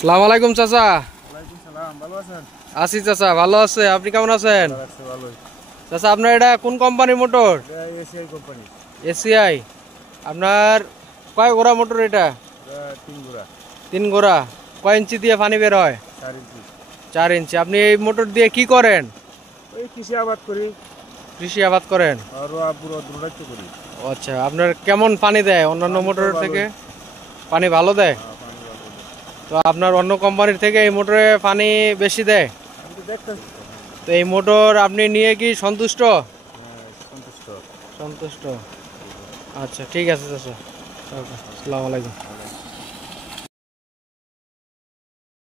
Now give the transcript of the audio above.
আসসালামু আলাইকুম চাচা। ওয়ালাইকুম সালাম, ভালো আছেন? আছি চাচা, ভালো আছে। আপনি কেমন আছেন? ভালোই। চাচা আপনার এটা কোন কোম্পানির মোটর? এটা এসিআই কোম্পানি। এসিআই। আপনার কয় গোড়া মোটর এটা? এটা 3 গোড়া। 3 গোড়া। কয় ইঞ্চি দিয়ে পানি বের হয়? 4 ইঞ্চি। 4 ইঞ্চি। আপনি এই মোটর দিয়ে কি করেন? ওই কৃষি আবাদ করি। কৃষি আবাদ করেন? আর পুরো দূরত্ব করি। আচ্ছা, আপনার কেমন পানি দেয় অন্যান্য মোটরের থেকে? পানি ভালো দেয়? পানি ভালো দেয়। তো আপনার অন্য কোম্পানির থেকে এই মোটরে পানি বেশি দেয়? আমি তো দেখতেছি। তো এই মোটর আপনি নিয়ে কি সন্তুষ্ট? সন্তুষ্ট। সন্তুষ্ট। আচ্ছা ঠিক আছে চাচা। আসসালামু আলাইকুম।